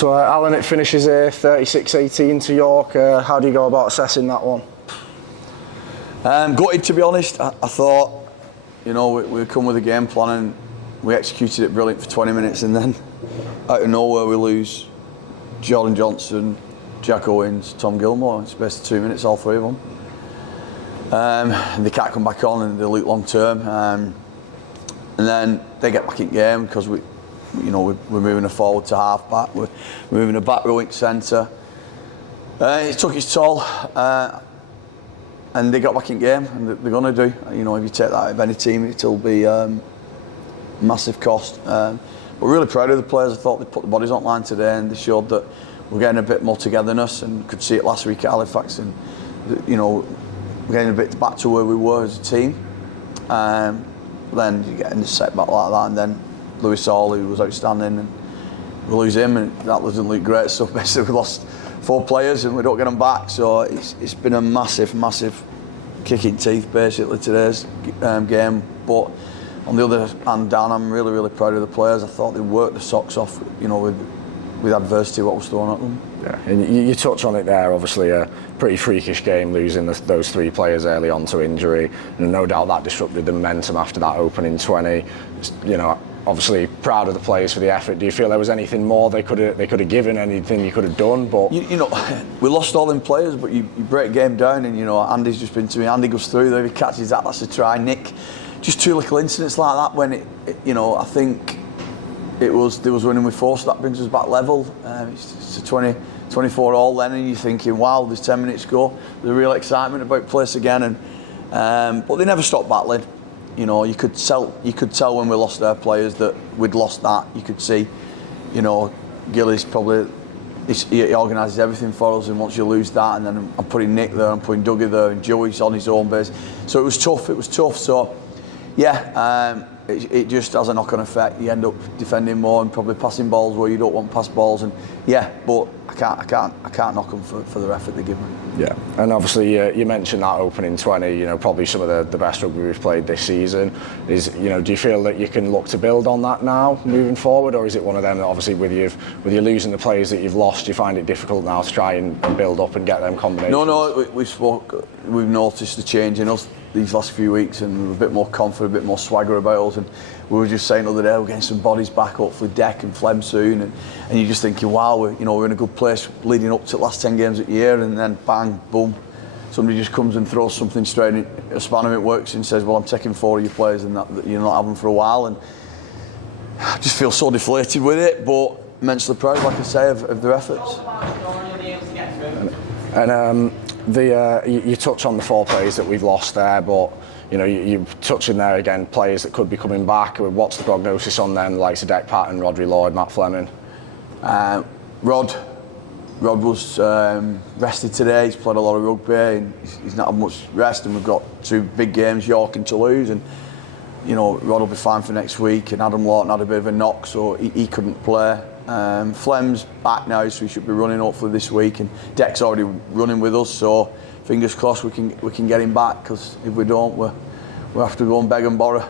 So Alan, it finishes 36-18 to York. How do you go about assessing that one? Gutted, to be honest. I thought, we come with a game plan and we executed it brilliant for 20 minutes, and then out of nowhere we lose Jordan Johnson, Jack Owens, Tom Gilmore in the space of 2 minutes, all three of them. And they can't come back on and they look long term. And then they get back in game because we're moving a forward to half back, we're moving a back row into centre. It took its toll, and they got back in game, and they're going to do. If you take that out of any team, it'll be massive cost. But really proud of the players. I thought they put the bodies on line today, and they showed that we're getting a bit more togetherness, and could see it last week at Halifax, and we're getting a bit back to where we were as a team. Then you get in the setback like that, and then Lewis Hall, who was outstanding, and we lose him, and that doesn't look great. So basically we lost 4 players and we don't get them back. So it's been a massive kick in teeth basically today's game. But on the other hand, Dan, I'm really proud of the players. I thought they worked the socks off, with adversity what was thrown at them. Yeah, and you touch on it there. Obviously, a pretty freakish game, losing those 3 players early on to injury, and no doubt that disrupted the momentum after that opening 20. Obviously proud of the players for the effort. Do you feel there was anything more they could have given, anything you could have done? But we lost all them players, but you break game down, and Andy's just been to me. Andy goes through there, if he catches that's a try. Nick, just 2 little incidents like that when I think there was when we forced, that brings us back level. It's a 24 all then, and you're thinking, wow, there's 10 minutes to go. There's real excitement about place again, and but they never stopped battling. You could tell when we lost our players that we'd lost that. You could see, Gilly's probably, he organises everything for us, and once you lose that, and then I'm putting Nick there, I'm putting Dougie there, and Joey's on his own base. So it was tough. So yeah, it just has a knock-on effect. You end up defending more and probably passing balls where you don't want pass balls, and yeah, but I can't knock them for the effort they give me. Yeah, and obviously you mentioned that opening 20. Probably some of the best rugby we've played this season. Do you feel that you can look to build on that now moving forward, or is it one of them that obviously with you losing the players that you've lost, you find it difficult now to try and build up and get them combinations? No, we've noticed the change in us these last few weeks, and we're a bit more confident, a bit more swagger about us. And we were just saying the other day, we're getting some bodies back, hopefully Deck and Flem soon, and you're just thinking, wow, we're in a good place leading up to the last 10 games of the year, and then bang, boom, somebody just comes and throws something straight in a span of it works and says, well, I'm taking 4 of your players and that you're not having for a while, and I just feel so deflated with it, but immensely proud, like I say, of their efforts. And you touch on the 4 players that we've lost there, but you touch in there again players that could be coming back. What's the prognosis on them, the likes of Deck Patton, Rodri Lloyd, Matt Fleming? Rod was rested today. He's played a lot of rugby, and he's not had much rest, and we've got 2 big games, York and Toulouse, and Rod will be fine for next week, and Adam Lawton had a bit of a knock, so he couldn't play. Flem's back now, so he should be running hopefully this week, and Deck's already running with us, so fingers crossed we can get him back, because if we don't, we'll have to go and beg and borrow,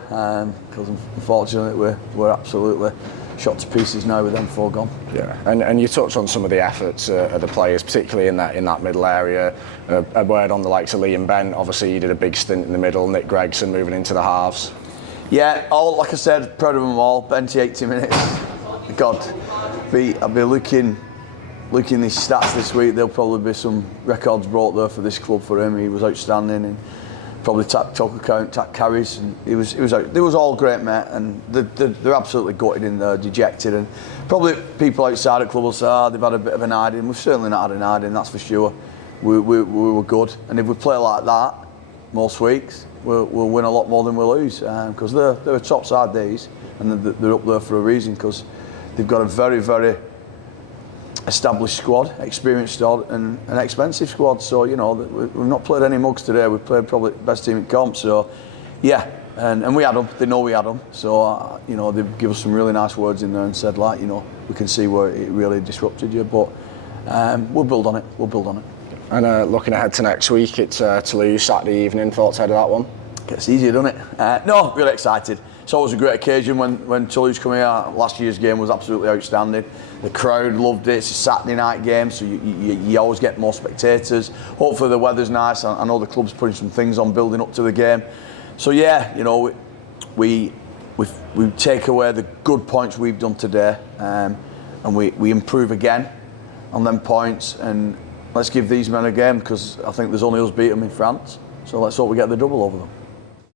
because unfortunately we're absolutely shot to pieces now with them 4 gone. Yeah, and you touched on some of the efforts of the players, particularly in that middle area. A word on the likes of Liam Bent. Obviously, he did a big stint in the middle. Nick Gregson moving into the halves. Yeah, like I said, proud of them all. Benty 80 minutes. God, I'll be looking these stats this week. There'll probably be some records brought there for this club for him. He was outstanding, and probably tack count, tack carries, and he was out. They was all great, mate, and they're absolutely gutted in there, dejected, and probably people outside the club will say, they've had a bit of an hiding. We've certainly not had an hiding, that's for sure. We were good, and if we play like that most weeks, we'll win a lot more than we lose, because they're a top side these, and they're up there for a reason, because they've got a very, very established squad, experienced squad, and an expensive squad. So we've not played any mugs today. We've played probably the best team in comp. So yeah, and we had them. They know we had them. So they give us some really nice words in there and said, like, we can see where it really disrupted you, but we'll build on it. We'll build on it. And looking ahead to next week, it's Toulouse Saturday evening. Thoughts ahead of that one? Gets easier, doesn't it? No, really excited. It's always a great occasion when Toulouse come here. Last year's game was absolutely outstanding. The crowd loved it. It's a Saturday night game, so you always get more spectators. Hopefully the weather's nice. I know the club's putting some things on building up to the game. So yeah, you know, we take away the good points we've done today, and we improve again on them points, and let's give these men a game, because I think there's only us beat them in France. So let's hope we get the double over them.